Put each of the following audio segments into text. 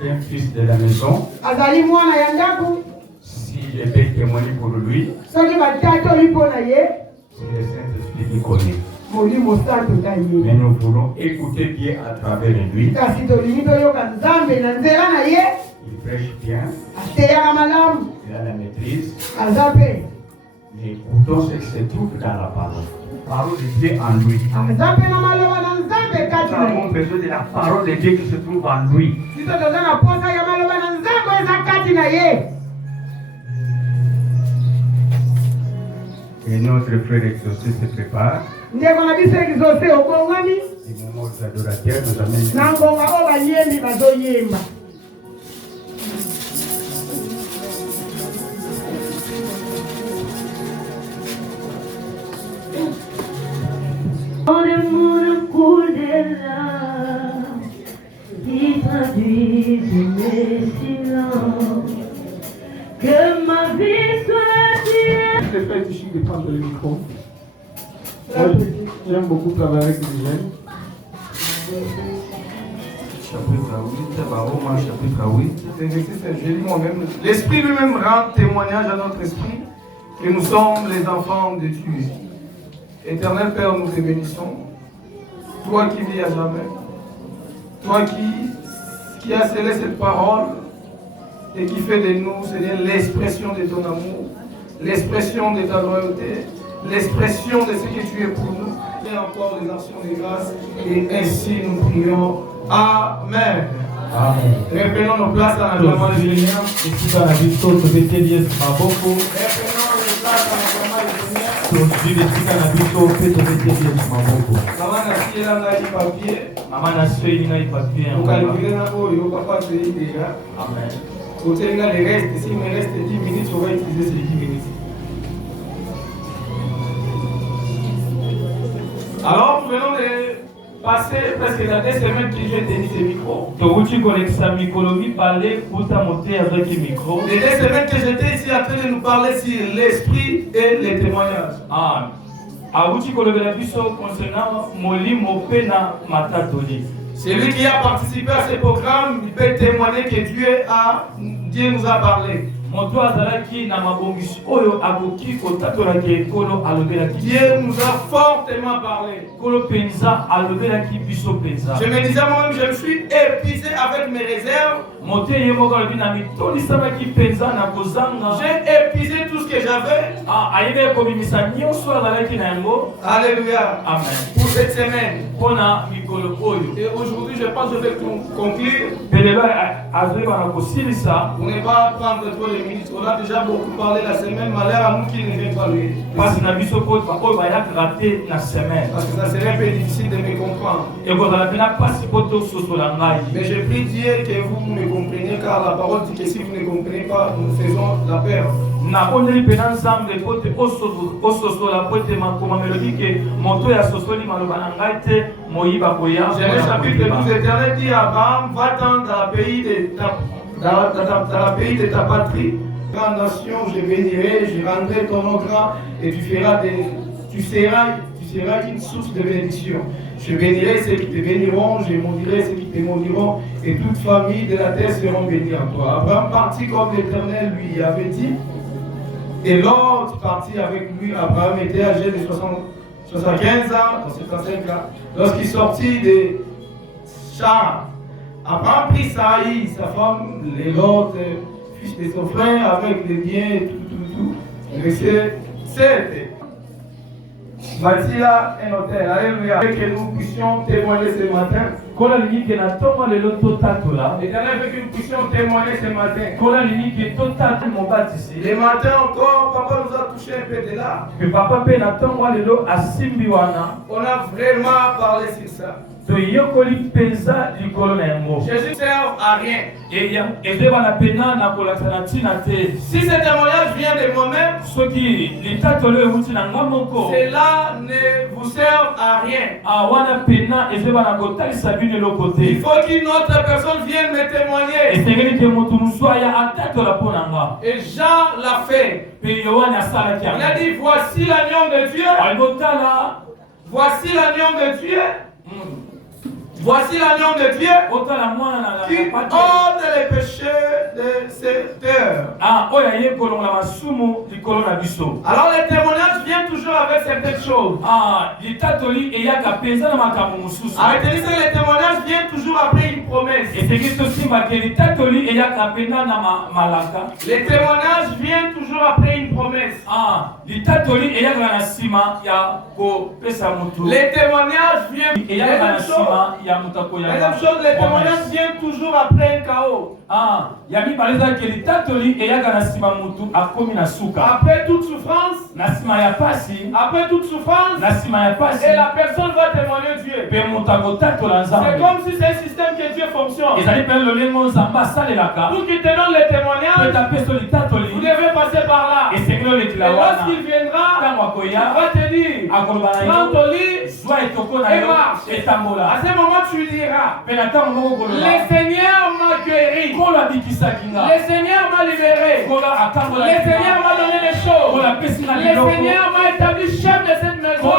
C'est un fils de la maison. Si je peux témoigner pour lui, c'est le Saint-Esprit qui connaît. Mais nous voulons écouter Dieu à travers lui. Il prêche bien. Il a la maîtrise. Mais écoutons ce qui se trouve dans la parole. La parole de Dieu en lui. Nous avons besoin de la parole de Dieu qui se trouve en lui. Et notre frère exaucé se prépare. Les moments d'adorateur nous amènent. Dans le monde coule des larmes qui traduisent mes silences. Que ma vie soit tienne. Je préfère ici de prendre le micro. J'aime beaucoup travailler avec les jeunes. Chapitre 8, Baroma, chapitre 8. Je lis moi-même. L'Esprit lui-même rend témoignage à notre esprit que nous sommes les enfants de Dieu. Éternel Père, nous te bénissons. Toi qui vis à jamais. Toi qui as scellé cette parole et qui fait de nous, Seigneur, l'expression de ton amour, l'expression de ta loyauté, l'expression de ce que tu es pour nous. Et encore les actions de grâce. Et ainsi nous prions. Amen. Amen. Reprenons nos places dans l'acclamation du Seigneur. Reprenons les places dans l'acclamation du Seigneur. Maman a su na papier. Amen. Côté là, les restes, s'il me reste 10 minutes, on va utiliser ces 10 minutes. Alors, nous venons de passer presque dans 2 semaines que j'ai tenu ce micro. Les 2 semaines que j'étais ici en train de nous parler sur l'esprit et les témoignages. Celui qui a participé à ce programme, il peut témoigner que Dieu nous a parlé. Dieu nous a fortement parlé. Je me disais moi-même, je me suis épuisé avec mes réserves. J'ai épuisé tout ce que j'avais. Alléluia. Amen. Pour cette semaine. Et aujourd'hui, je pense que je vais conclure. On n'est pas prendre trop les minutes. On a déjà beaucoup parlé la semaine. Malheur à nous qui ne vient pas lui. Parce que ça serait un peu difficile de me comprendre. Mais je prie Dieu que vous me compreniez, car la parole dit que si vous ne comprenez pas, nous faisons la perte. J'ai le chapitre 12, l'Éternel dit à Abraham, va-t'en dans le pays de ta patrie. Grande nation, je bénirai, je rendrai ton nom grand et tu seras une source de bénédiction. Je bénirai ceux qui te béniront, je maudirai ceux qui te maudiront, et toute famille de la terre seront bénies en toi. Abraham partit comme l'Éternel lui avait dit, et Lot partit avec lui. Abraham était âgé de 75 ans, dans 75 ans, lorsqu'il sortit de Char. Abraham prit Saï, sa femme, les Lot, fils de son frère, avec des biens et tout. Il restait 7. Voici là un hôtel, alléluia, que nous puissions témoigner ce matin. L'Éternel veut que nous puissions témoigner ce matin. Les matins encore, papa nous a touché un peu de là. On a vraiment parlé sur ça. Jésus ne sert à rien. Si ce témoignage vient de moi-même, cela ne vous sert à rien. Il faut qu'une autre personne vienne me témoigner. Et Jean l'a fait. Il a dit, voici l'agneau de Dieu. Voici l'agneau de Dieu Voici l'agneau de Dieu qui ôte les péchés de cette terre. Alors les témoignages viennent toujours avec certaines choses. Arrêtez que les témoignages viennent toujours après une promesse. Les témoignages viennent toujours après une promesse. Les témoignages viennent. Deuxième chose, les témoignages viennent toujours après un chaos. Après toute souffrance, après toute souffrance, et la personne va témoigner Dieu. C'est comme si c'est un système que Dieu fonctionne. Pour qu'il te donne les témoignages, vous devez passer par là. Et lorsqu'il viendra, il va te dire, prends ton lit et marche. À ce moment, tu diras, le Seigneur m'a guéri. Le Seigneur m'a libéré. Le Seigneur m'a donné des choses. Le Seigneur m'a établi chef de cette maison.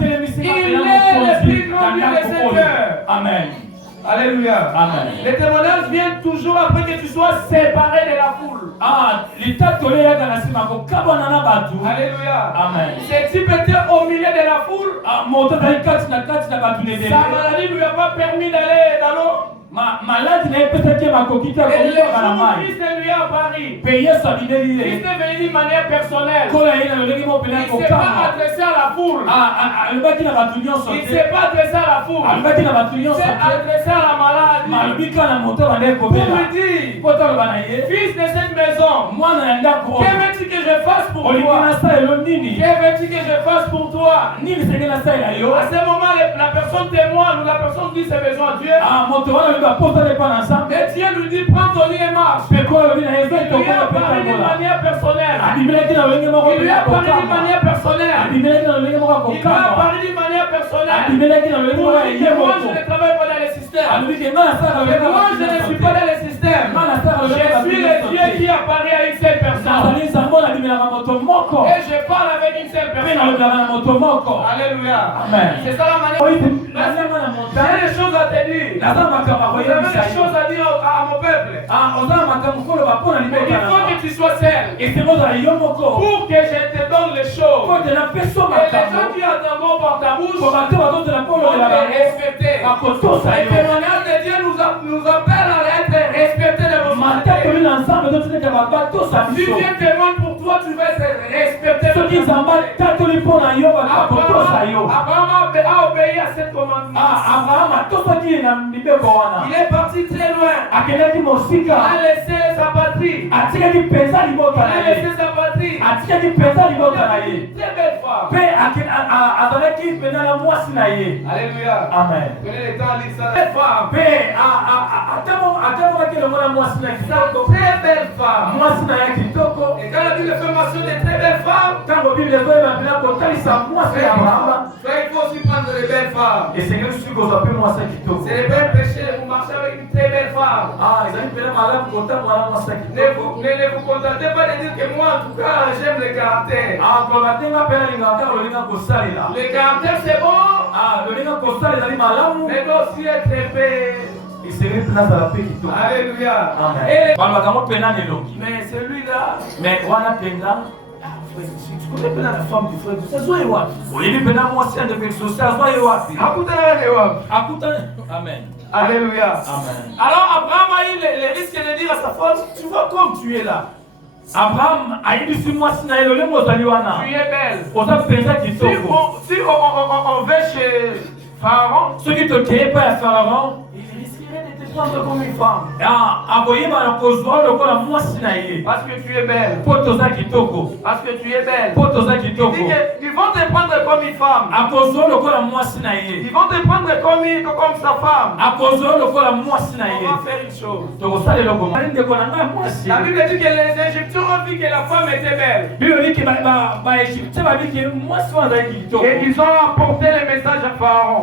Il est le plus grand Dieu de cette terre. Amen. Alléluia. Amen. Les témoignages viennent toujours après que tu sois séparé de la foule. Alléluia. Amen. Ce type était au milieu de la foule. Sa maladie ne lui a pas permis d'aller dans l'eau. Et le jour Christ lui a apparu. Christ est venu d'une manière personnelle. Il ne s'est pas adressé à la foule. Il ne s'est pas adressé à la foule. Il s'est adressé à la maladie. Pour lui dire, fils de cette maison, que veux-tu que je fasse pour toi? Que veux-tu que je fasse pour toi? À ce moment, la personne témoigne ou la personne dit ses besoins à Dieu. Et Dieu lui dit, prends ton lit et marche. Il lui a parlé d'une manière personnelle. Il lui a parlé d'une manière personnelle. Il lui a parlé d'une manière personnelle. Pour lui dire, moi je ne travaille pas dans les systèmes. Moi je ne suis pas dans les systèmes. Je suis le Dieu qui apparaît à une seule personne. Et je parle avec une seule personne. Alléluia. C'est ça la manière. J'ai des choses à te dire. J'avais des choses à dire à mon peuple. Mais il faut que tu sois seul. Pour que je te donne les choses. Et les gens qui attendront par ta bouche vont te respecter. Le témoignage de Dieu nous appelle à être respectés de vos si Dieu témoigne pour toi, tu vas être respecté. Abraham a obéi à cette commandement. Il est parti très loin. Il a laissé sa patrie. Il a laissé sa patrie. Très belle femme. Alléluia. Amen. Prenez le temps à lire ça. Belle femme. Très belle femme. Et quand la Bible fait mention de très belles femmes, il faut aussi prendre les belles femmes. C'est le même péché de vous marcher avec une très belle femme. Ne vous contentez pas de dire que moi, en tout cas, j'aime le caractère. Le caractère, c'est bon. Mais doit aussi être épais. Alléluia. Mais celui-là. Tu connais bien la femme du frère. C'est Zoé Wap. Amen. Alléluia. Amen. Alors Abraham a eu le risque de dire à sa femme, tu vois comme tu es là. Abraham a eu du moi si na elole mo zali wana. Tu es belle. Oza penza kitoko. Si on va chez Pharaon, ce qui te créé pas à Pharaon, il risquerait de te prendre comme une femme. Parce que tu es belle. Parce que tu es belle. Ils vont te prendre comme une femme. Ils vont te prendre comme sa femme. On va faire une chose. La Bible dit que les Égyptiens ont vu que la femme était belle. Et ils ont apporté le message à Pharaon.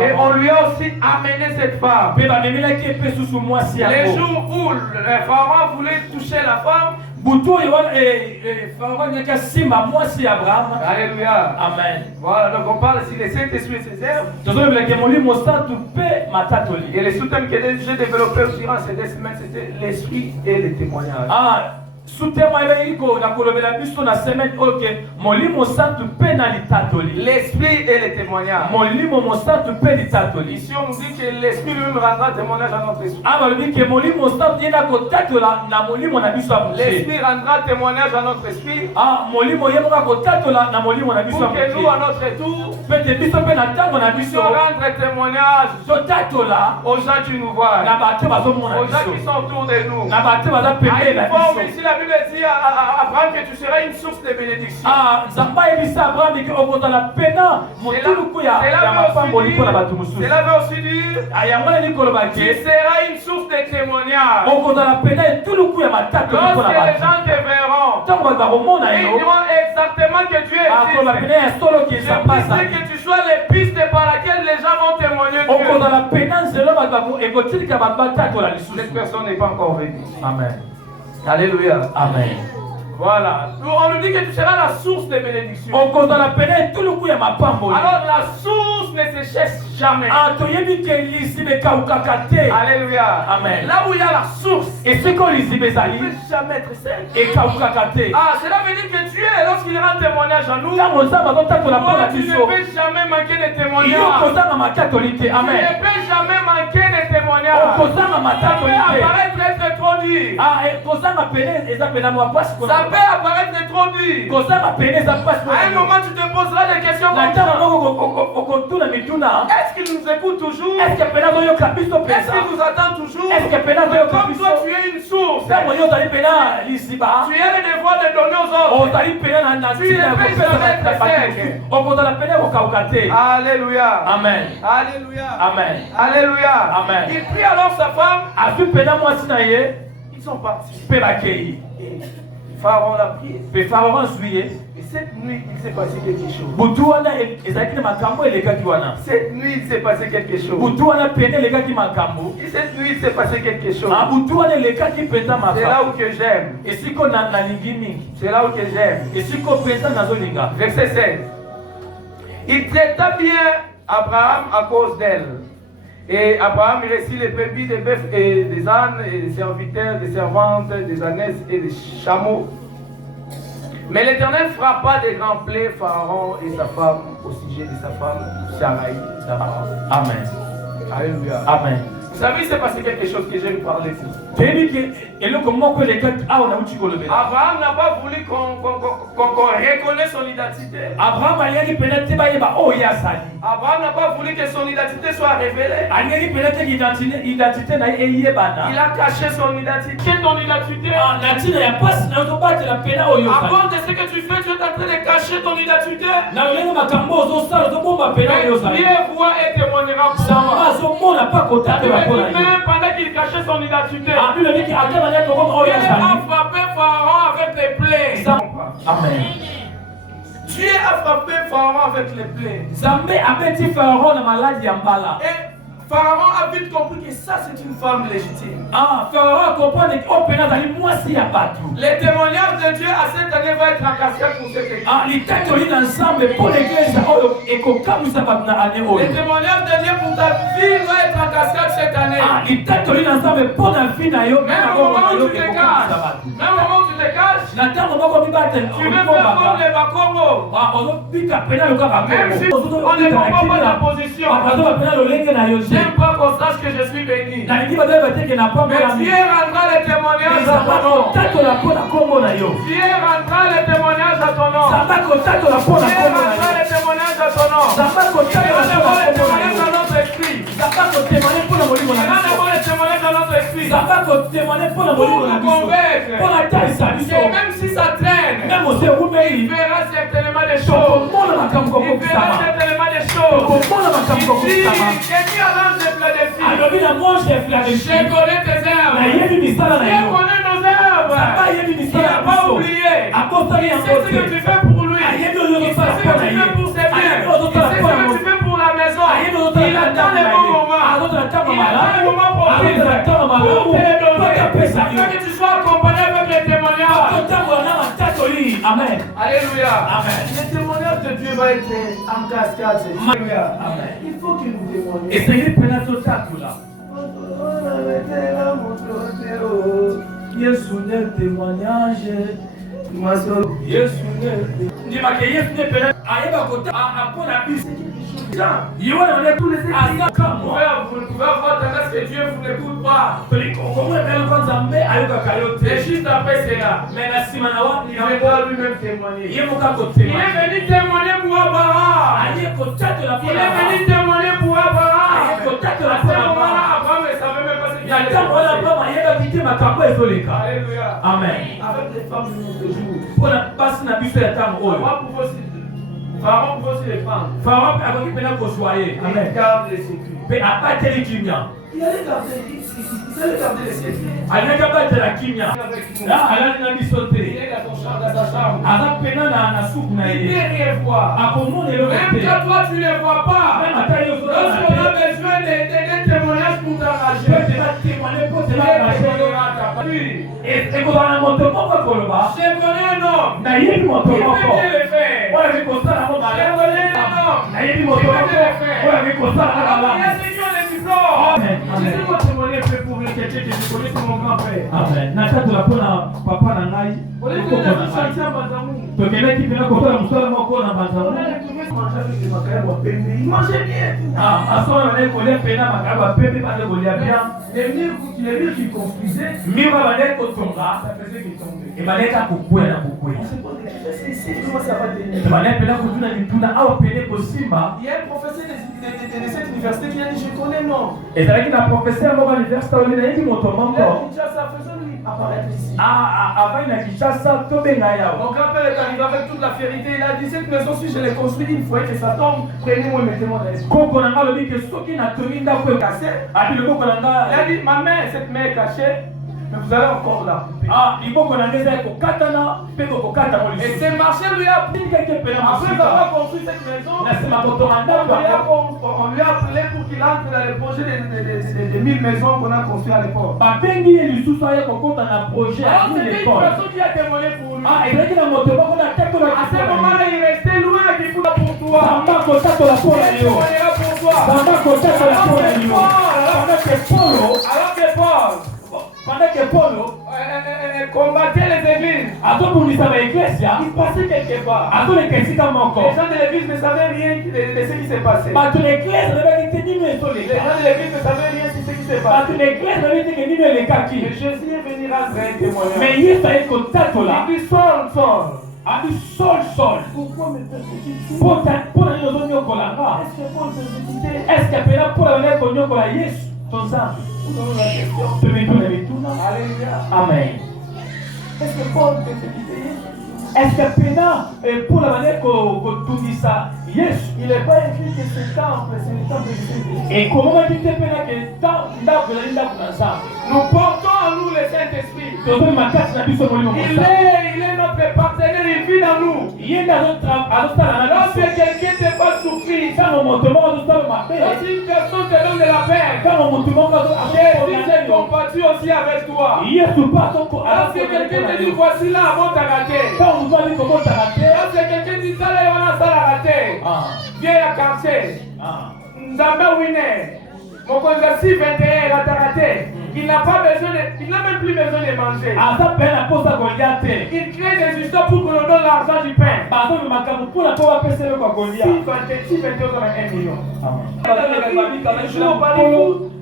Et on lui a aussi amené cette femme. Les jours où le Pharaon voulait toucher la femme, Alléluia. Amen. Voilà, donc on parle ici des Saint-Esprit et ses œuvres. Et les sous-thèmes que j'ai développés durant ces 2 semaines, c'était l'esprit et les témoignages. L'esprit et les témoignages. Ici on nous dit que l'esprit lui-même rendra témoignage à notre esprit. L'esprit rendra témoignage à notre esprit. Pour que nous à notre tour puissions rendre témoignage aux gens qui nous voient, aux gens qui sont autour de nous. Ici la Bible dit à Abraham que tu seras une source de bénédiction. Cela veut aussi dire tu seras une source de témoignage. Lorsque les gens te verront, ils diront exactement que Dieu existe. Je prie que tu sois les pistes par lesquelles les gens vont témoigner Dieu. Cette personne n'est pas encore venue. Amen. Alléluia. Amen. Voilà. On nous dit que tu seras la source de bénédiction. Alors la source ne se cherche jamais. Alléluia. Amen. Là où il y a la source, Et ce qu'on les ne peut jamais être seul. Cela veut dire que Dieu, lorsqu'il rend témoignage à nous, tu ne peux jamais manquer de témoignages. Tu ne peux jamais manquer de témoignages. Ça peut apparaître être trop dur. Ça peut apparaître trop dur. À un moment, tu te poseras des questions comme ça. Est-ce qu'il nous écoute toujours? Est-ce qu'il nous attend toujours? Comme toi, tu es une source. Tu as le devoir de donner aux autres. Tu ne peux jamais être sec. Alléluia. Amen. Alléluia. Amen. Alléluia. Amen. Il prie alors sa femme. Ils sont partis. Pharaon l'a prié. Et cette nuit, il s'est passé quelque chose. Cette nuit, il s'est passé quelque chose. Et cette nuit, il s'est passé quelque chose. C'est là où que j'aime. C'est là où que j'aime. Verset 16. Il traita bien Abraham à cause d'elle. Et Abraham réussit les brebis, des bœufs et des ânes, et des serviteurs, des servantes, des ânesses et des chameaux. Mais l'Éternel frappa des grands plaies Pharaon et sa femme au sujet de sa femme Sarai. Amen. Alléluia. Amen. Vous savez, il s'est passé quelque chose que j'aime parler ici. Abraham n'a pas voulu qu'on reconnaisse son identité. Abraham n'a pas voulu que son identité soit révélée. Il a caché son identité. Ton identité. À cause de ce que tu fais, tu es en train de cacher ton identité. Dieu voit et témoignera pour toi. Même pendant qu'il cachait son identité, Dieu a frappé Pharaon avec les plaies. Amen. Dieu a frappé Pharaon avec les plaies. Et Pharaon a vite compris que ça c'est une femme légitime. Les témoignages de Dieu à cette année vont être en cascade pour cette église. Les témoignages de Dieu pour ta vie vont être en cascade cette année. Même au moment où tu te caches, tu veux faire comme les Bakongo. Même si on ne comprend pas ta position, j'aime pas qu'on sache que je suis béni. Mais Dieu rendra les témoignages à ton nom. Dieu rendra les témoignages à ton nom. Dieu rendra les témoignages à ton nom. Dieu rendra les témoignages à notre esprit. Dieu rendra les témoignages à notre esprit. Pour nous convaincre que même si ça traîne, il verra certainement des choses. Il verra certainement des choses. Il dit, Jésus avance des plats de filles. Je connais tes œuvres. Dieu connaît nos œuvres. Il n'a pas oublié. Il sait ce que tu fais pour lui. Il sait ce que tu fais pour ses biens. Il sait ce que tu fais pour la maison. Il attend les bons moments. Il attend les moments propices pour te les donner. Afin que tu sois accompagné avec les témoignages. Alléluia. Amen. Le témoignage de Dieu va être en cascade. Alléluia. Amen. Il faut qu'il nous témoigne. Essayez de prendre ce sac-là. Yesu ne témoignage. Yesu ne. Dis-moi que Yesu ne peut pas. Aïe, bah, côté, à quoi la bise? Il va donner tous les états comme moi. Vous pouvez avoir tendance que Dieu vous n'écoute pas. Comment est-ce que vous avez aïe, bah, caillotte? Et juste après cela, Mais la Simanawa, il viendra lui-même témoigner. il est mon cas Il côté. est venu témoigner pour Abraham. Aïe, côté de la Il est venu témoigner pour Abraham. Aïe, côté de la À ce moment-là, Abraham ne savait même pas ce qu'il Il y a allait tant de faire. gens qui ont quitté ma campagne et les cas. Alléluia. Amen. Avec les femmes de nos jours. Pour la passe n'a plus fait tant de Pharaon pouvait aussi les prendre. Pharaon a dit que vous soyez. Amen. Amen. Garde les sécurité. Mais à part tel kimia. Il allait garder les sécurités. Elle n'a pas de la kimia. Avec nous. Là, elle a mis sauter. Il est dans sa chambre. Avec peine dans la soupe. Il ne peut rien voir. À comment on est le Même quand toi tu ne vois pas. Même à taille au sol. Lorsqu'on a besoin d'un témoignage pour t'engager. Je vais témoigner pour te Oui. Et quand on a mon tomo, on va le voir. Je connais un homme. Naïe, mon Il tomo. peut bien le faire. On a vu comme ça dans mon Je connais un homme. Naïe, mon tomo. On a vu comme ça dans la Il y a Seigneur les diplômes. Amen. Je sais pas témoigner un peu pour quelqu'un que je connais, c'est mon grand-père. Amen. Nataka la pona papa na ngai. On est venu dans une chantier à Bazamou. Tokelaki pena kotola musala moko na On banzamu. a retrouvé ce manger avec des macarons à pembe. Il mangeait bien. Ah, asoma bane kolia pena makaba pepe bane kolia bien. Les murs qu'il construisait, Miwa bane kotonga. ça faisait qu'il tombait. E bane ka kukuya na kukuya. On se pose des questions, c'est ici, comment ça va tenir? E bane pena kutuna mituna awa pene kosimba. Il y a un professeur de cette université qui a dit, je connais non. Ezalaki na professeur moko université oyo nayebi moto Il a moko. dit, ça faisons-lui apparaître ici. Avai na Kinshasa tobenga yawa. Mon grand-père est arrivé avec toute la fierté. Il a dit, cette maison, si je l'ai construite, il faut que ça tombe. Prenez-moi et mettez-moi dans l'esprit. Koko na nga lobi ke soki na tongi ndako Cassé. abi loboko na Il a nga. dit, ma main, cette main est cachée, mais vous allez encore la couper. Ah, liboko na nga ezali kokatana mpe kokokata mo Et lisusu. ce marché lui a pris. Keke pena Après mosika. avoir construit cette maison, Na nsima kotonga ndako yango. on lui a appelé pour qu'il entre dans le projet des 1000 maisons qu'on a construit à l'époque. babengi ye lisusu aye kokota na projet ya Alors c'était une l'école. personne qui a témoigné pour lui. Ah, ezalaki na moto moko na tatola À ce moment-là, il restait loin et il fout pour toi. bamba kotatola mpona Il yo témoignera pour toi. bamba kotatola mpona yo pendant que Paulo combattait les églises. azobundisa baeklesia Il passait quelque part. azoleka esika moko Les gens de l'église ne savaient rien de ce qui s'est passé. bato na eklese nayebaki te nino Les ezoleka gens de l'église ne savaient rien sur ce qui s'est bato passé. na eklese nayebaki teke nino elekaki Mais Jésus est venu rendre un témoignage. mais yesu aye kotatola Il dit Saul. abi sol Pourquoi me persécutes-tu? mpona nini ozonyokola nga Est-ce que Paul persécutait? eske pena mpona bane konyokola yesu to nzambe Posons la question. tomituna mituna Alléluia. amen. Est-ce que Paul persécutait? Est-ce que pena pour la manière kotungisa yesu Il n'est pas écrit que ce temple, c'est le temple de Dieu. ekomamaki te pena ke ndako ezali ndako na nzambe Nous portons en nous le Saint-Esprit. tozali makasi na biso molimo Il est notre partenaire, il vit dans nous. ye nde azosala na Lorsque biso quelqu'un te fait souffrir, ntango moto moko azosala mabe lorsque une personne te donne de la peine, ntango moto moko Jésus s'est combattu aussi avec toi. yesu mpe Lorsque quelqu'un te dit voici là, avant ta raté. ntango moto ali kobotaka te Lorsque quelqu'un dit ça là, on a ça la raté. Viens à quartier. Nzambe Winner. Mon converti 21 a raté. Il n'a pas besoin de, il n'a même plus besoin de manger. aza pene na posa kolia te Il crée des histoires pour qu'on nous donne l'argent du pain. bazomi makambo mpona mpo bapesa eloko ya kolia Si 22 on a 1 million.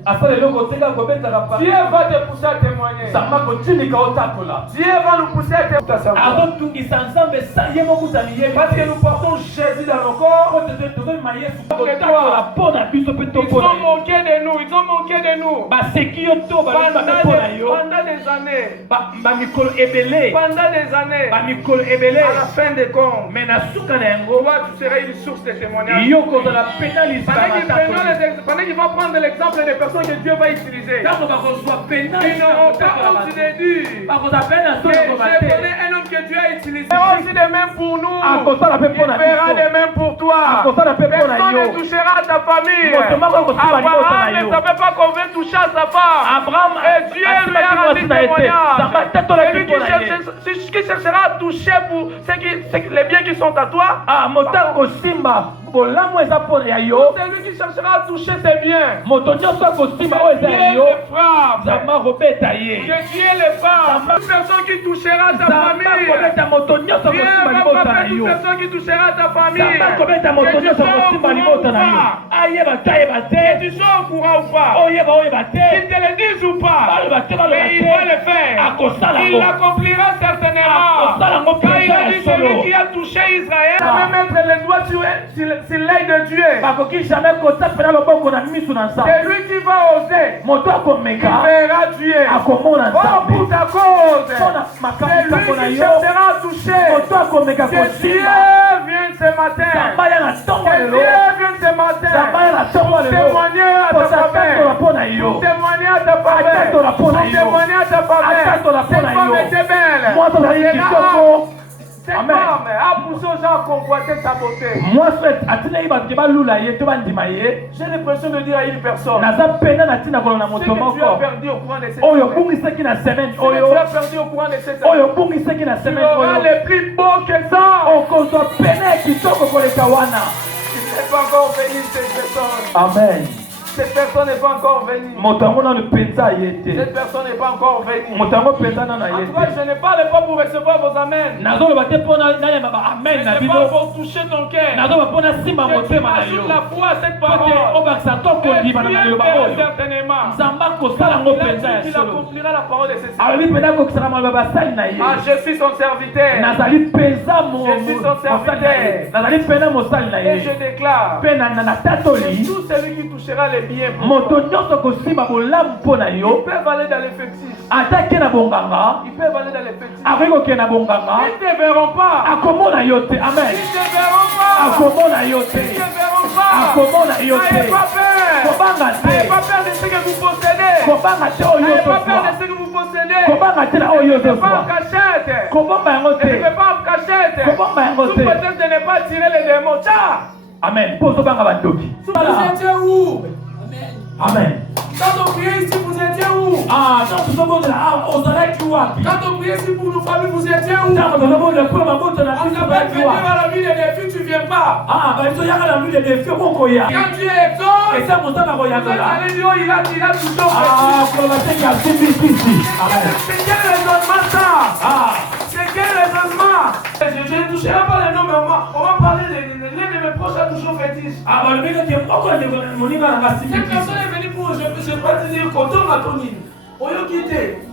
asala eloko teka kobetaka Dieu va te pousser à témoigner. sangma kotindika otatola Dieu va nous pousser à témoigner. azotungisa nzambe ye mokutani ye Parce que nous portons Jésus dans nos corps. tozomema yesu kotola mpo na biso mpe Ils topona ont manqué de nous. Ils ont manqué de nous. baseki yo to balobaka mpo na yo Pendant des années. bamikolo ebele Pendant des années. bamikolo ebele À la fin des comptes. me na suka na yango Toi, tu seras une source de témoignage. yo kozala pena lisaka Pendant qu'il va prendre l'exemple des personnes que Dieu va utiliser. ntango bakozwa pena Ils n'auront pas honte de dire bakozwa pena que soki j'ai koba te donné un homme que Dieu a utilisé. Il fera aussi de même pour nous. akosala mpe Il mpo na fera de biso même pour toi. akosala mpe mpo na Personne yo ne touchera à ta famille. moto moko akosala libota na Abraham ne yo savait pas qu'on veut toucher à sa femme. abraham Et Dieu lui a rendu Celui qui cherchera à toucher pour les biens qui sont à toi. Celui qui cherchera à toucher ses biens. Que Dieu le frappe. Toute personne qui touchera ta famille. Toute personne qui touchera ta famille. Que tu sois au courant ou pas. Qu'ils te le disent ou pas. Mais il va le faire. Il l'accomplira certainement. Quand il a dit celui qui a touché Israël, il va même mettre les doigts sur l'œil de Dieu. C'est lui qui va oser. Il verra Dieu. Oh, pour ta cause. C'est lui qui cherchera à toucher. Que Dieu vienne ce matin. Que Dieu vienne ce matin. Pour témoigner à ta faveur. Pour témoigner à ta faveur. Pour témoigner à ta faveur. Cette femme était belle. Cette femme a poussé aux gens à convoiter sa beauté. J'ai l'impression de dire à une personne. Ce que tu as perdu au courant de cette semaine. Ce que tu as perdu au courant de cette semaine. Tu auras les plus beaux que ça. Tu n'es pas encore venu cette personne. Amen. Cette personne n'est pas encore venue. Cette personne n'est pas encore venue. En tout cas, je ne parle pas pour recevoir vos amens. Je parle pour toucher ton cœur. Je ajoute la foi à cette parole. Et Dieu fera certainement. Il accomplira la parole de ses serviteurs. Je suis son serviteur. Je suis son serviteur. Et je déclare que tout celui qui touchera les biens, ils peuvent aller dans l'effectif. Ils peuvent aller dans l'effectif. Ils ne te verront pas. Amen. Ils ne te verront pas. Ils ne te verront pas. N'ayez pas peur. N'ayez pas peur de ce que vous possédez. N'ayez pas peur de ce que vous possédez. Ne faites pas en cachette. Ne faites pas en cachette. Tout peut-être de ne pas tirer les démons. Amen. Vous étiez où? Amen. Quand on priait ici, vous étiez où? Quand on priait ici pour nos familles, vous étiez où? On t'appelle venir à la ville des défis, tu ne viens pas. Quand tu es exaucé, vous êtes allé dire, oh, il a toujours c'est quel raisonnement ça? C'est quel raisonnement? Je ne toucherai pas les noms, mais on va parler de l'un de mes proches a toujours fétiche. Cette personne est venue pour, je ne peux pas te dire, quand on m'a tourné.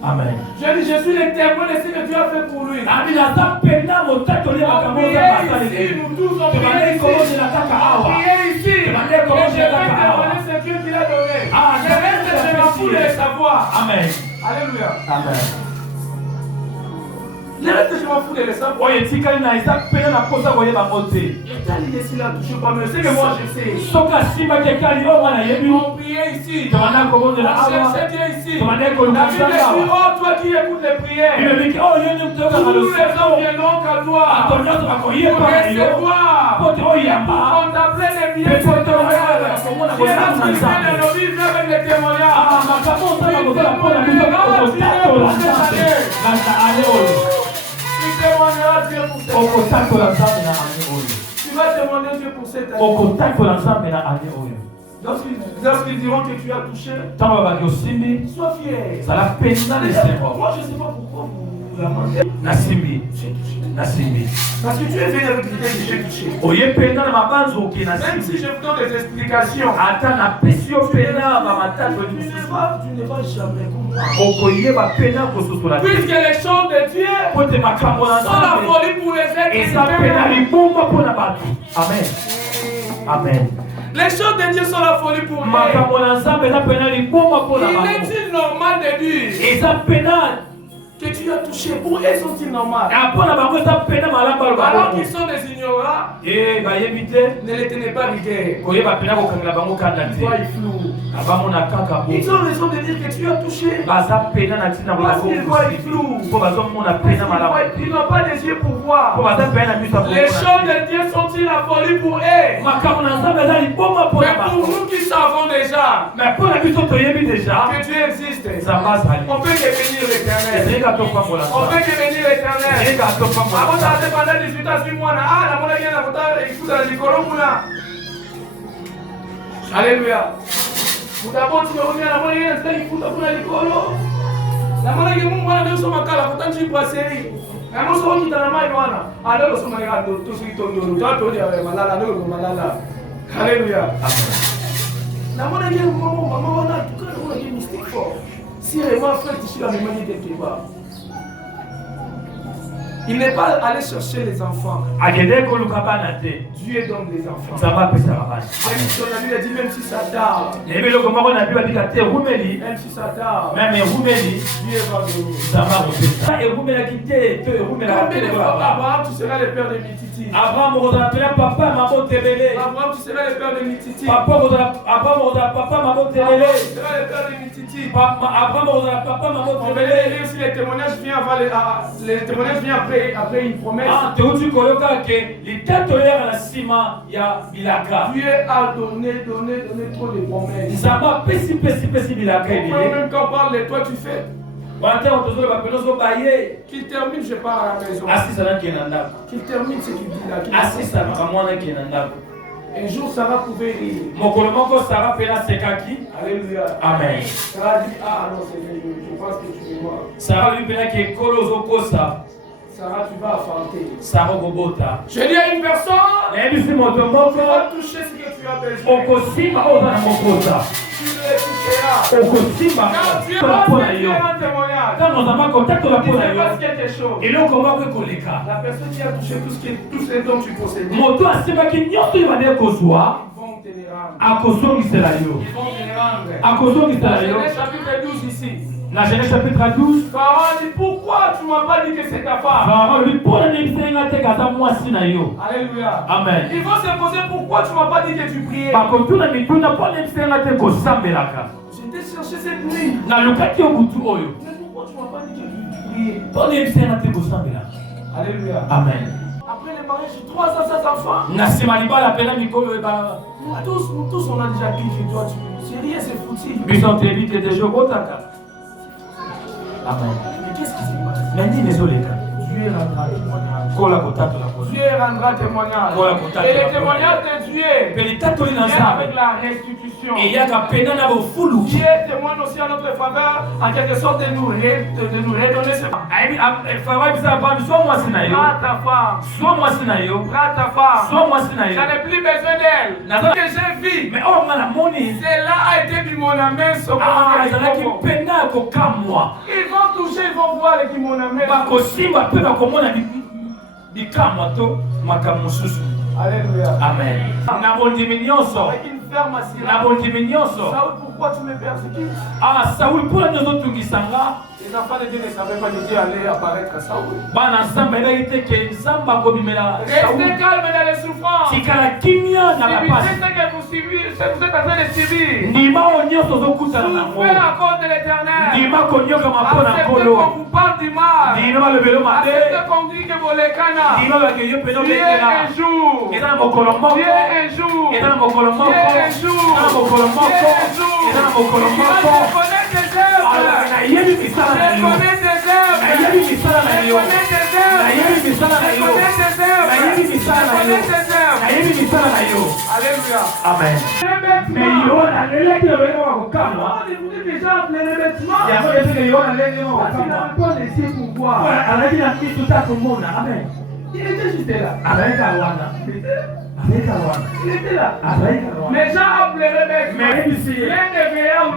Amen. Je dis, je suis le témoin de ce que Dieu a fait pour lui. On priait ici, nous tous, on priait ici. On priait ici. Et je vais témoigner ce Dieu qu'il a donné. Le reste, je m'en fous de le savoir. Amen. Alléluia. Amen. Le reste, je m'en fous de le savoir. Et t'as l'idée s'il a touché pas, mais c'est que moi je sais. On priait ici. On cherchait Dieu ici. La Bible dit, oh toi qui écoutes les prières. Tous les hommes viendront qu'à toi. Pour recevoir. Pour contempler les biens de ton rêve. Dieu a suscité les novices avec les témoignages. Tu témoigneras Dieu pour cette année. Tu vas témoigner Dieu pour cette année. Lorsqu'ils diront que tu as touché, sois fier. Moi je ne sais pas pourquoi vous lamentez. Parce que tu es venu avec l'idée que j'ai touché. Même si je vous donne des explications, tu ne vas jamais comprendre. Puisque les choses de Dieu sont la folie pour les êtres humains. Amen. Amen. Les choses de Dieu sont la folie pour lui. Il est-il normal de dire que tu as touché? Pour eux, sont-ils normaux? Alors qu'ils sont des ignorants, ne les tenez pas rigueur. Ils ont raison de dire que tu as touché. Parce qu'ils voient flou. Ils n'ont pas des yeux pour voir. Les choses de Dieu sont-ils la folie pour eux? Mais pour nous qui savons déjà que Dieu existe, on peut devenir l'éternel. On veut devenir l'éternel. Avant d'aller pendant 18 ans, suis-moi. Ah, la monnaie vient à voter, écoute dans les colons. Alléluia. Vous d'abord, tu me reviens, la monnaie vient à écoute dans les colons. La monnaie vient à me dire, pourtant tu peux série. La monnaie qui est dans la main, alors le sommet est tout ce qui tombe. Alléluia. La monnaie vient à me mystique fort. Si vraiment frère, tu suis la mémoire quelque part. Il n'est pas allé chercher les enfants. Dieu donne des enfants. Même si on a dit même si ça tarde. Même si ça tarde. Dieu va donner. Combien de fois Abraham, tu seras le père de Mititi. Abraham, tu seras le père de Mititi. Tu seras le père de Mititi. On va lire aussi les témoignages viennent avant les témoignages viennent après une promesse. Dieu a donné trop de promesses. Même quand on parle de toi, tu fais. Qu'il termine, je pars à la maison. Qu'il termine ce qu'il dit là. Un jour, Sarah pouvait rire. Alléluia. Amen. Sarah dit, ah non, Seigneur, je pense que tu veux voir. Sarah Tu vas affronter. Je dis à une personne, tu vas toucher ce que tu as besoin. Tu le toucheras. Quand tu vas faire un témoignage, il se passe quelque chose. La personne qui a touché tout ce dont tu possèdes, ils vont te rendre. Chapitre 12 ici. La Genèse chapitre 12. Pharaon dit, pourquoi tu ne m'as pas dit que c'est ta femme? Alléluia. Amen. Il faut se poser pourquoi tu ne m'as pas dit que tu priais. J'étais cherché cette nuit. Mais pourquoi tu ne m'as pas dit que tu priais? Alléluia. Amen. Après le mariage, 3 ans sans enfants. Tous on a déjà dit, toi, c'est rien, c'est foutu. Amen. Mais qu'est-ce qui s'est passé? Dieu rendra témoignage. Dieu rendra témoignage. Et le témoignage de Dieu vient avec la restitution. Dieu témoigne aussi à notre faveur, en quelque sorte de nous redonner ce. Prends ta femme. Je n'ai plus besoin d'elle. Ce que j'ai vu, cela a été du mon ami. Ils vont toucher, ils vont voir les mon ami. Alléluia. Amen. Avec une ferme assurance. Saoul, pourquoi tu me persécutes? Les enfants de Dieu ne savaient pas que Dieu allait apparaître à Saoul. Restez calme dans les souffrances. C'est ce que vous êtes en train de subir. Souffrez à cause de l'Éternel. Acceptez qu'on vous parle du mal. Acceptez qu'on dit que vous les canards. Dieu un jour. Dieu un jour. Dieu un jour. Je connais tes œuvres. Je connais tes Alléluia. Amen. Il était juste là. Il était là. Mais Jean a pleuré bêtement. L'un des veilleurs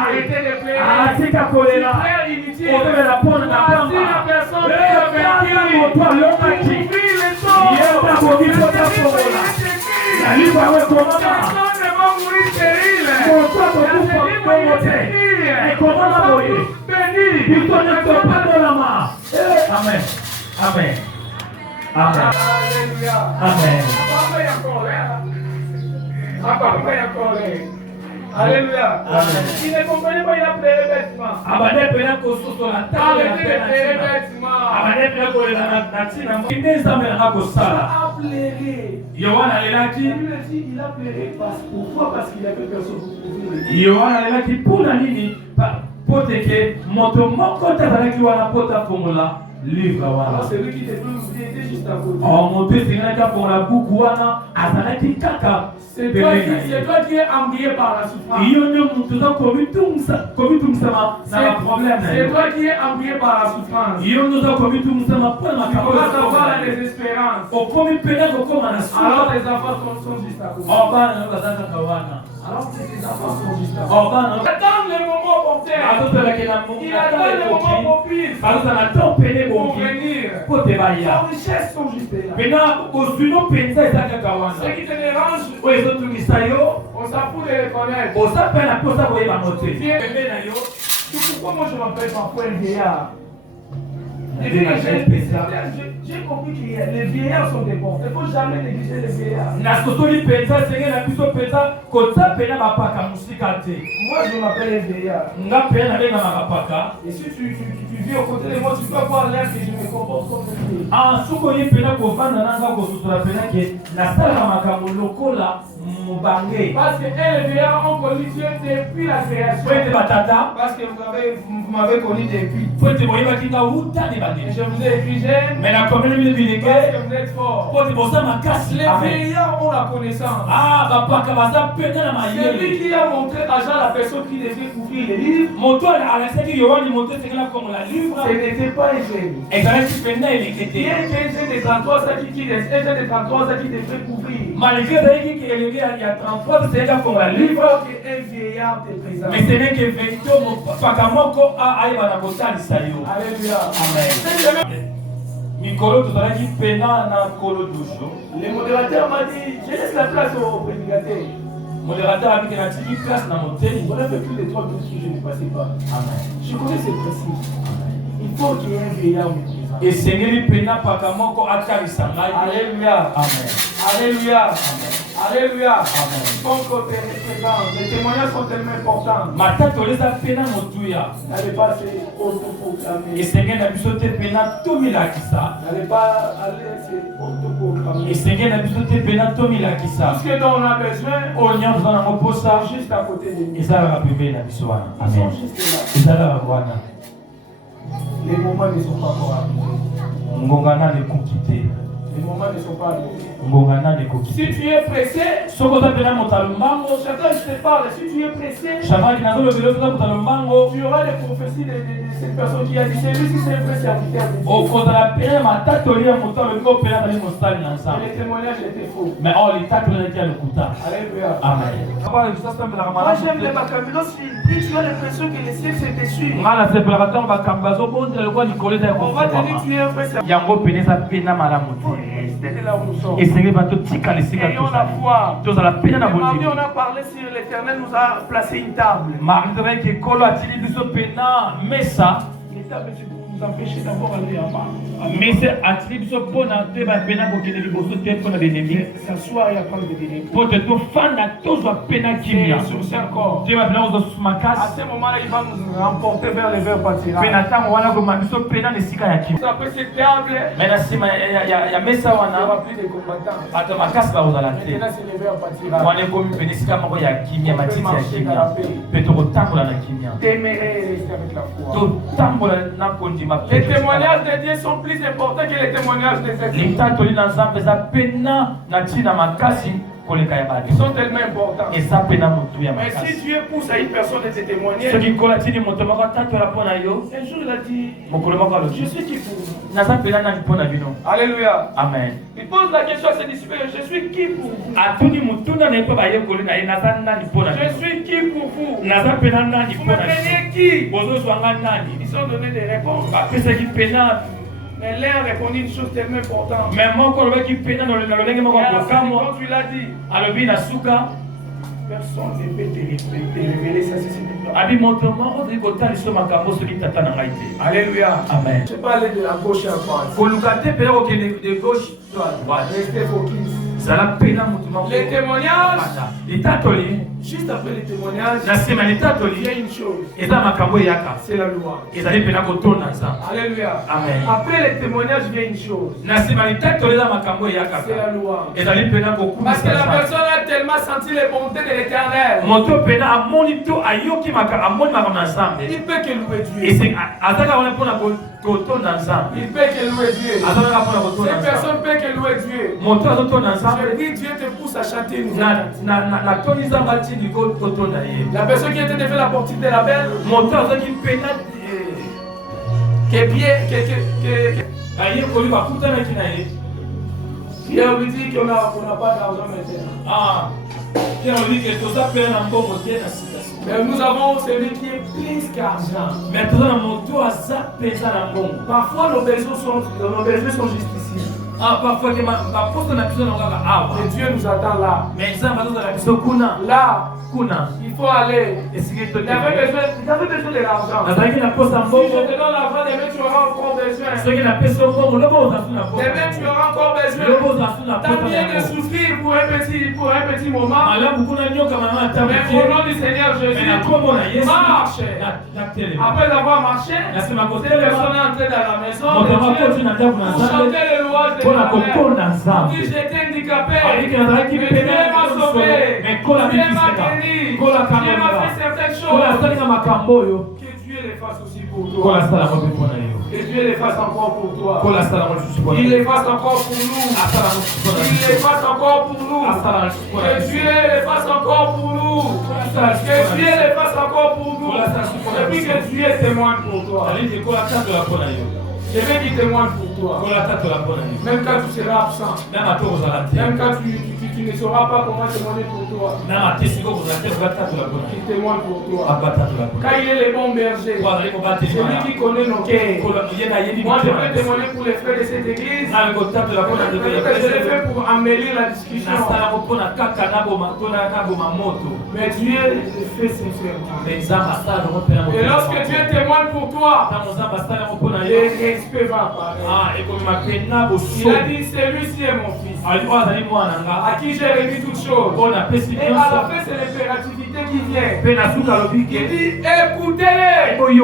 arrêtez de pleurer. Frère inutile. Voici la personne qui a vécu. Oublie les choses. Personne ne va mourir stérile. Amen. Amen. Amen. Alléluia. Amen. Alléluia. Il ne comprenait pas, il a pleuré bêtement. Arrêtez de pleurer bêtement. Il a pleuré. Il a pleuré. Pourquoi? Parce qu'il y avait personne pour couvrir. Pour que moto moko tazalaki wana pota fongola livre wana. Alors celui qui était juste à côté. Oh mon Dieu, c'est là pour la boucle wana azalaki kaka. C'est toi qui es embrouillé par la souffrance. Il y a un monde comme tout ça, na problème. C'est toi qui es embrouillé par la souffrance. Il y a un monde comme tout ça, ma Tu commences à avoir la désespérance. Au premier pénal comme on a alors les enfants sont juste à côté. Oh bah non, bazaka kawana. Alors que les enfants sont juste à côté. Oh bah non. Attends le moment opportun. Il attend le moment propice. Alors ça attend péné pour venir. Pour te bailler. Leurs richesses sont juste là. Maintenant, au suivant penza ezaka kawana. Ce qui te dérange, Oui, ils ont tout mis ça yo. on s'en fout de les connaître. On s'appelle un peu ça pour y monter. Viens, pourquoi moi je m'appelle parfois un vieillard? J'ai compris que les vieillards sont des bons. Il ne faut jamais négliger les vieillards. Moi je m'appelle un vieillard. Et si tu vis aux côtés de moi, tu peux avoir l'air que je me comporte comme un vieillard. Parce que les vieillards ont connu Dieu depuis la création. Parce que vous m'avez connu depuis. Et je vous ai écrit jeune. Parce que vous êtes fort. Les vieillards ont la connaissance. C'est lui qui a montré à Jean la personne qui devait couvrir les livres. Ce n'était pas un jeune. Il y a un jeune de 33 ans qui devait couvrir. Malgré il y a 33, c'est déjà pour la livre. Un vieillard te présente. Mais c'est vrai que Vecto, Pakamoko a aïba na sayo. Alléluia. Amen. Mikolo, tout à l'heure, il pena na kolo doucho. Le modérateur m'a dit, je laisse la place au prédicateur. Le modérateur a dit qu'il a dit place dans mon thé. On a fait plus de 3 minutes que je ne passais pas. Amen. Je connais ces principes. Il faut qu'il y ait un vieillard au présent. Et Seigneur, il pena Pakamoko a karisangai. Alléluia. Amen. Alléluia. Amen. Alléluia. Amen. Ton côté est présent. Les témoignages sont tellement importants. Matato les a pena motuya. N'allez pas se autoproclamer. Et Seigneur, la bisote pena tomila kisa. N'allez pas aller se autoproclamer. Et Seigneur, la bisote pena tomila kisa. Tout ce dont on a besoin, On y a besoin d'un reposa. juste à côté de nous. Et ça va priver la bisoana. Ils Amen. sont juste là. Et ça va voir. Les moments ne sont pas encore arrivés. Ngongana ne kokite. Les moments ne sont pas arrivés. Ngongana ne kokite. Si tu es pressé, Soko ta pena motalumango. chacun je te parle. Si tu es pressé, Shama kinazo lobelo ta motalumango. tu auras les prophéties de cette personne qui a dit c'est lui qui c'est un vrai serviteur de Dieu. O kota pena matato lia motalo ngo pena ta mostali na Et ensemble. les témoignages étaient faux. Mais oh les tato na kia le kuta. Alléluia. Amen. Moi j'aime les Bakamulos, tu as l'impression que les ciels s'étaient dessus. Ngala se plakaton ba kambazo bonde le kwa nikoleza ya On va te dire que tu es un vrai serviteur. yango peneza pena malamu. Restez là où nous sommes. Et Seigneur va te tika les sika Ayons la foi. tous à la pena na Et mardi, bondi. on a parlé sur l'Éternel nous a placé une table. Mardi ke kolo atili biso pena mesa. Une table c'est pour nous empêcher d'avoir aller en bas. Mesa atili biso pona te ba pena ko kene liboso te pona l'ennemi. S'asseoir et apprendre de délai. Po te to fanda tozwa pena kimia. C'est encore. Te ba pena ozo À makasi. ce moment-là, il va nous remporter vers les vers pâtirages. Pena tango wana ko mabiso pena ne sika ya kimia. Après cette table, Mena sima ya mesa il n'y aura wana plus de combattants. bato makasi ba ozala te. Maintenant, c'est les vers pâtirages. Wana komi pene sika moko ya kimia matiti ya kimia. Pe to kotambola na kimia. T'aimerais rester avec la foi. To tambola na kondima. Les témoignages de Dieu sont plus importants que les témoignages des êtres. Litatoli na nzambe eza pena na ntina makasi koleka ya bato. Ils sont tellement importants. Eza pena motu ya Mais makasi. si Dieu pousse à une personne de te témoigner, soki kola tini moto moko atatola mpo na yo un jour il a dit, mokolo moko je alobi suis qui pour vous? naza pena nani mpo na bino. Alléluia. Amen. Il pose la question à ses disciples, je suis qui pour vous? atuni motuna na ye mpo bayekoli na ye naza nani mpo na Je bino. suis qui pour vous? naza pena nani Vous mpo me na bino. craignez qui? bozozwanga nani. Ils ont donné des réponses. bapesaki pena Mais l'un a répondu une chose tellement importante. me moko alobaki pena na lolenge moko Et ya à la fin, kokamo quand tu l'as dit, alobi na suka personne ne peut te révéler ça, c'est ce abi moto moko ozali kotalisa makambo soki tata na ngai te. Alléluia. Amen. Je peux aller de la gauche à droite. koluka te mpe okende de gauche to à droite. Restez focus. Les témoignages, juste après les témoignages, il y a une chose. C'est la loi. Alléluia. Amen. Après les témoignages, il y a une chose. C'est la loi. Parce que la personne a tellement senti les bontés de l'Éternel. Il peut que louer Dieu. Il peut que louer Dieu. Cette personne peut que louer Dieu. Je dis, Dieu te pousse à chanter une nouvelle. La personne qui était de faire la portée de la belle, qui a lui dit qu'on n'a pas d'argent maintenant. Mais nous avons celui qui est plus qu'argent. Parfois nos besoins sont juste ici. Et Dieu nous attend là. Là, il faut aller. Il avait besoin de l'argent. Si je te donne l'argent, demain tu auras encore besoin. Demain tu auras encore besoin. T'as bien de souffrir pour un petit moment. Mais au nom du Seigneur Jésus, marche. Après avoir marché, cette personne est entrée dans la maison de Dieu pour chanter le louange de Dieu. Si j'étais handicapé, mais Dieu m'a sauvé. Dieu m'a guéri. Dieu m'a fait certaines choses. Que Dieu les fasse aussi pour toi. Que Dieu les fasse encore pour toi. Il les fasse encore pour nous. Il les fasse encore pour nous. Que Dieu les fasse encore pour nous. Que Dieu les fasse encore pour nous. Et puis que Dieu témoigne pour toi. Je vais dire témoigne pour toi. Même quand tu seras absent. Même quand tu ne sauras pas comment témoigner pour toi. Il témoigne pour toi. Quand il est le bon berger, celui qui connaît nos cœurs. Moi je vais témoigner pour les frères de cette église. Je l'ai fait pour embellir la discussion. Mais Dieu le fait sincèrement. Et lorsque Dieu témoigne pour toi, le respect va apparaître. Il a dit, celui-ci est mon fils, à qui j'ai remis toutes choses. Et à la fin, c'est l'impérativité qui vient. Il dit, écoutez-les. Je lui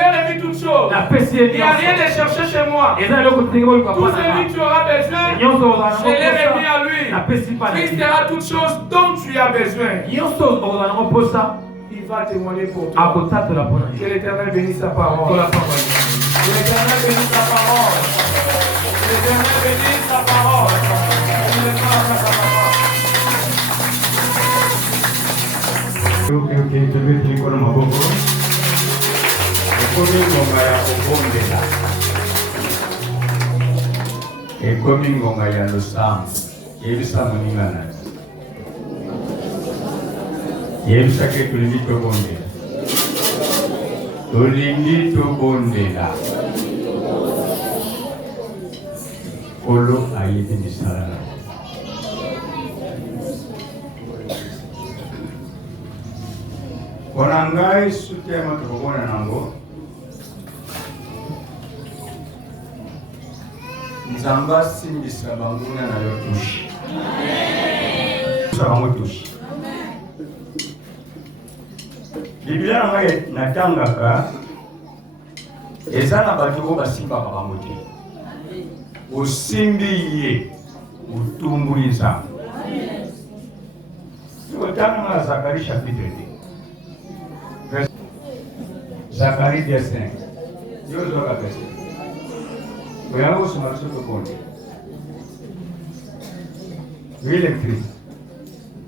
ai remis toutes choses. Il n'y a rien de chercher chez moi. Tout celui que tu auras besoin, je l'ai remis à lui. Christ sera toutes choses dont tu as besoin. Il va témoigner pour toi. Que l'Éternel bénisse sa parole. Que l'Éternel bénisse sa parole. Que l'Éternel bénisse sa parole. Yebisake tulingi tobondela. Tulingi tobondela. Kolo ayete misala. Konangai sutema tobona nango. Nzamba simbisa banguna na yotushi. Sabango tushi. Biblia ngai natangaka ezana batuko basimbaka bango te. Osimbi ye utumbuliza. Tanga Zacharie chapitre 2. Zacharie 5. Dieu doit la passer. Voyons ce marché de compte. Oui, l'écrit.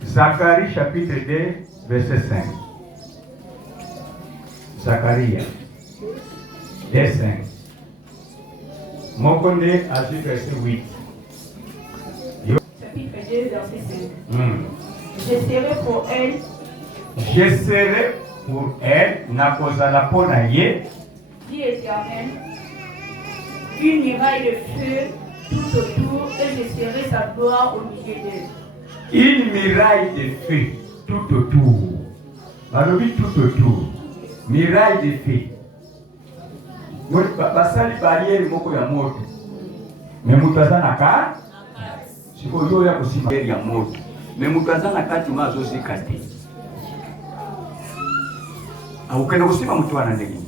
Zacharie chapitre 2, verset 5. Zacharie 2, 5. Mokonde a dit verset 8. Chapitre 2, verset 5. Je serai pour elle. Je serai pour elle, nakozala pona ye. Dit l'Éternel, une muraille de feu tout autour, et je serai sa gloire au milieu d'elle. Une muraille de feu tout autour. Balobi tout autour. Muraille de feu. Basali barrière moko ya moto. Mais mutaza naka. siko yo ya kusima ya moto me mutazana kati mazo zikati au kenda kusima mtu ana ndege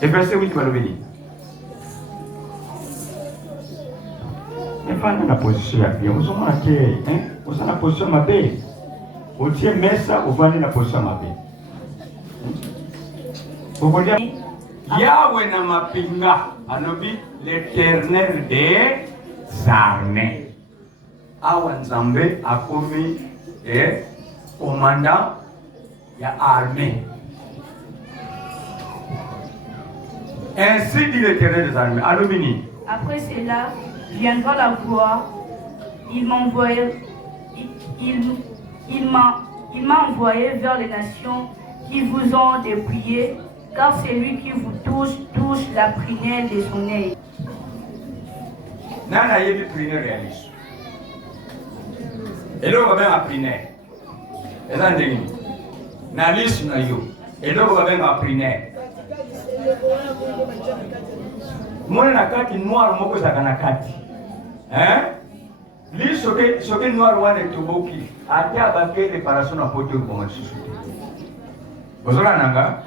verset 8 balobeni nefana na position ya bien uzomona ke uzana position mabe otie mesa uvane na position mabe ukodia Yahweh na mapinga anobi l'Éternel des armées awa nzambe akomi commandant ya armée. Ainsi dit l'Éternel des armées. Alumini. Après cela viendra la gloire. Il m'a envoyé vers les nations qui vous ont dépouillé, car celui qui vous touche la prunelle de son œil. Nana yebi prunelle réalise. Et là on va bien la prunelle. Et là on na lisu na yo. Et là on va bien la prunelle. Mwana na kati noir moko za kana kati. Li soke noir wane toboki ate abake réparation na poto ko masusu. Bozora nanga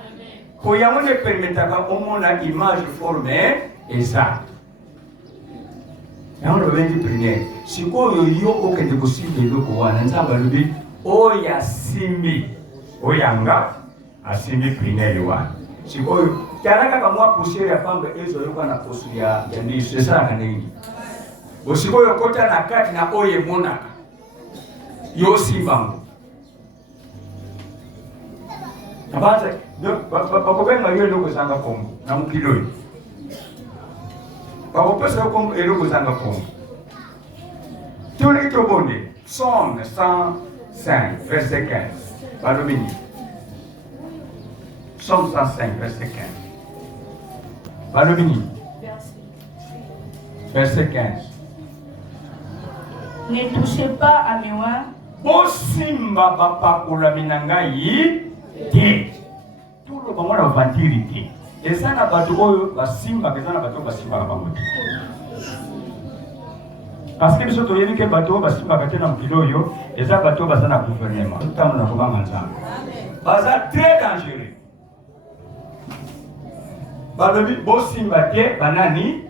ko yamone permetaka omona image formée et ça. Yango bengi prière. Sikoyo yo okende kosinde loko wana nzamba lubi oya simbi. Oyanga asimbi prière wana. Sikoyo kiaraka kama poussière ya pamba ezo yoka na posu ya ndi sesa kanengi. Osikoyo kota na kati na oye monaka. Yo simbango. Abaza bakobenga yo loko zanga kongo na mukiloi. Bakopesa kongo eloko zanga kongo. Tuli tobonde Psaume 105 verset 15. Balomini. Psaume 105 verset 15. Balomini. Verset 15. Ne touchez pas à mes oins. Bosimba bapakola minangai te. Tout le monde a ventilité. Et ça n'a pas de oyo basimba que ça n'a pas de basimba la bango. Parce que biso toyebi ke bato basimba ka te na mokilo yo eza bato baza na gouvernement. Tout temps na kobanga nzambe. Baza très dangereux. Balobi bosimba te banani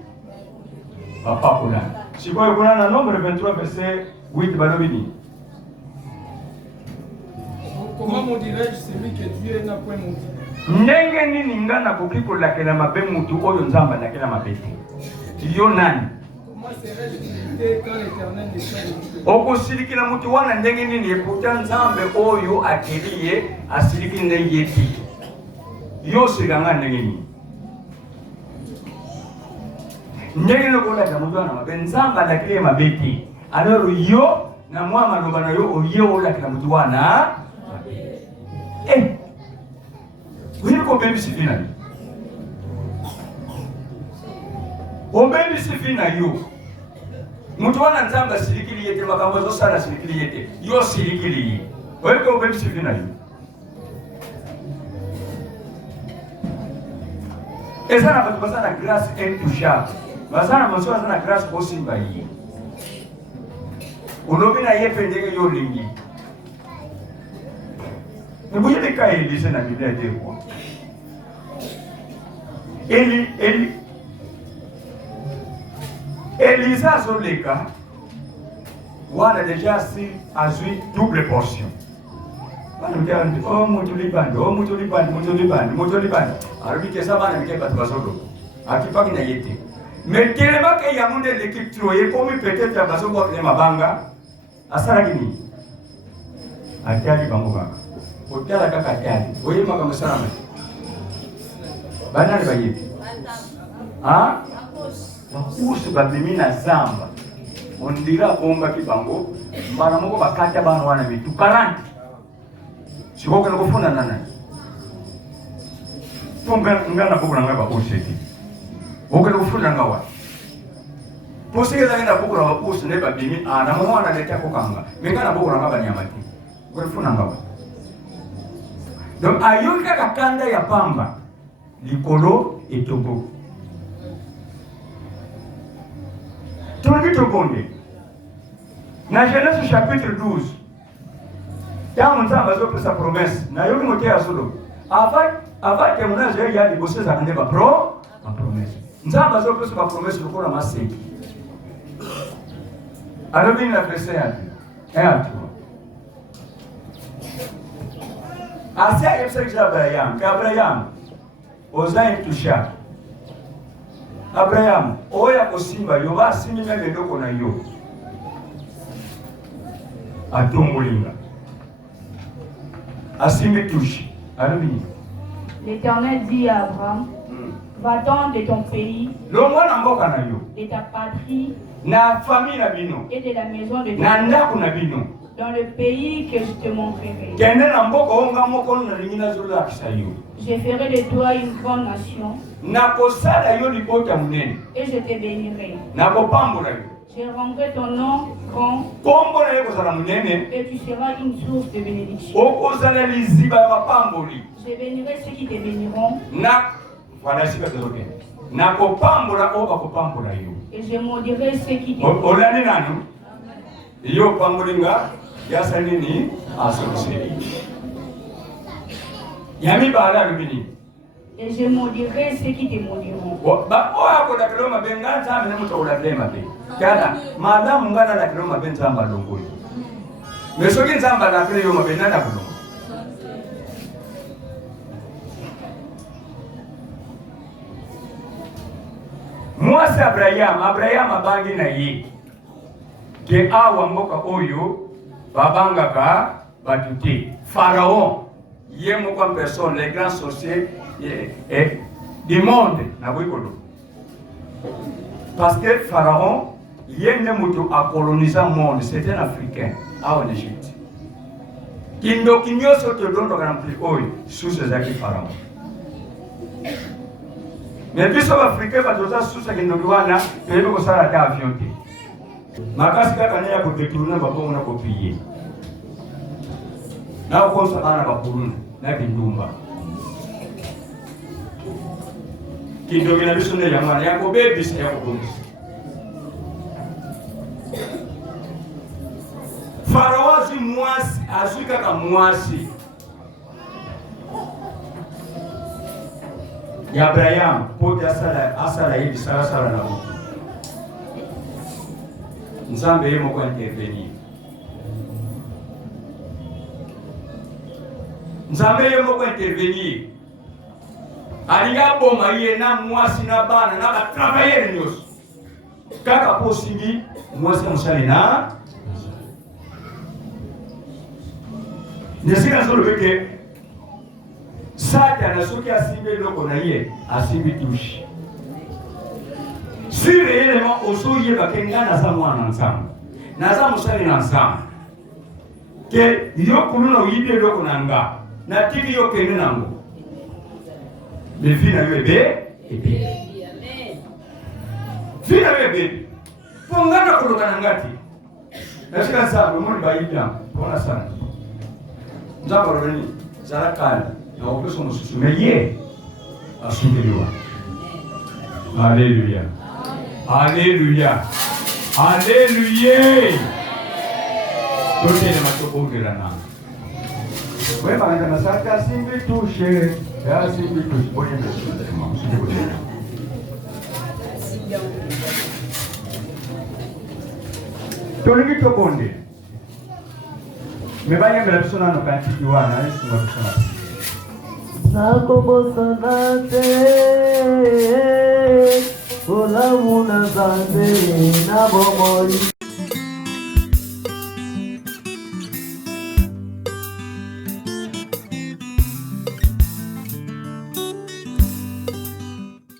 bapakola. Sikoyo kuna na nombre 23 verset 8 balobi ni. Comment mon dirais-je celui que Dieu n'a point maudit? Ndenge nini nga nakoki kolakela mabe mutu oyo nzamba nakela mabe te. Yo nani? Comment serais-je limité quand l'Éternel descend? Okosilikila mutu wana ndenge nini pourtant nzambe oyo akeliye asiliki ndenge yeti. Yo siganga ndenge nini? Ndenge nokolaka mutu wana mabe nzamba nakela mabe te. Alors yo na mwa maloba na yo oyo olakela mutu wana Vous ko baby si fina. O baby si fina yo. Mutu wana nzamba silikili yete makambo zo sala silikili yete. Yo silikili. Oyo ko baby si fina yo. Eza na batu basana grâce intouchable. Basana maso basana grâce possible yi. Ulobi na yepe ndenge yo lingi. Vous voyez les cas Élisée dans la Bible de quoi? Élisée a son les cas. On a déjà a eu double portion. Oh, mon Liban. Alors, il ça va avec pas de bateau. À qui pas qu'il n'a été. Mais tellement qu'il y a monde l'équipe troyée, comme peut-être à bateau pour les mabanga. À Saragini. À Kali Bamouga. Otala kaka tali. Oye maka msalama. Banani bayebi. Ah? Bakusu babimi na zamba. Ondira bomba kibango. Mbana moko bakata bana wana bitu 40. Sikoke nakufuna nana. Tonga ngana bukura ngaba oseti. Oke nakufuna ngawa. Posela ngenda bukura wa osu ne babimi ana mwana leta kokanga. Ngana bukura ngaba nyamati. Okufuna ngawa. Donc, ayoka kakanda ya pamba, likolo etobo. Tongi tokonde. Na Genèse chapitre 12. Quand on a sa promesse, na yoki moté à solo. Avant que mon âge y a des bosses à ne pas promesse. Nzamba zo pesa promesse de kona maseki. Alors bien la verset 1 à 3. Asa yebsa Abraham ozayi tusha. Abraham oya kosimba yo basimi meme ndoko na yo. Atombolinga. Asimbi tushi. Alors bien. L'Éternel dit à Abraham, va-t'en de ton pays, de ta patrie, et de la maison de ton père, dans le pays que je te montrerai. Je ferai de toi une grande nation, et je te bénirai. Je rendrai ton nom grand, et tu seras une source de bénédiction. Je bénirai ceux qui te béniront, et je maudirai ceux qui te et je maudirai ceux qui te maudiront. Moi c'est Abraham abangi na ye. Ke awa mboka oyo babangaka batute. Pharaon yemo comme personne, les grands sorciers du monde na boykodo. Parce que Pharaon yende mutu a colonisé le monde, c'était un Africain en Égypte. Kindo kinyoso to dondo kana mpli oyo sous ces Pharaon. Mais puis, les Africains vont tous ceux qui nous voient, ils vont se faire avion. Ma casse quand on est à côté de nous, on va pas copier. Là, on se va pour nous, là, il nous va. Qui doit bien se faire, il y a un bébé, c'est un bébé. Pharaon, c'est moi, c'est comme moi, c'est. Abraham, pour asala hivi sala na Mungu. Nzambe yeye mko intervenir. Nzambe yeye mko intervenir. Alinga boma yeye na mwasi na bana na ba travailler nyos. Kaka posigi mwasi msali na. Nesika zolo beke Satan soki asimbi eloko na ye asimbi touche. Si réellement ozoyeba ke nga naza mwana nzambe naza mosali na nzambe ke yo kuluna oyibi eloko na nga natiki yo kende nango mevi na yo ebe vi na yo ebe po nga na koloka na nga te nasika nzambe omoni bayibia mpona sana nzambe olobeni zala kale na opeso mosusu me ye asungeliwa. Alléluia. Alléluia. Alléluia. Totele matokongela na. Wewe bana na saka simbi touche. Ya simbi touche. Bonne impression. S'il vous plaît. Tolingi tokonde. Mebanya mbele persona no kanti wana Yesu na persona. Nakobosana te, olamuna zande na bomoi.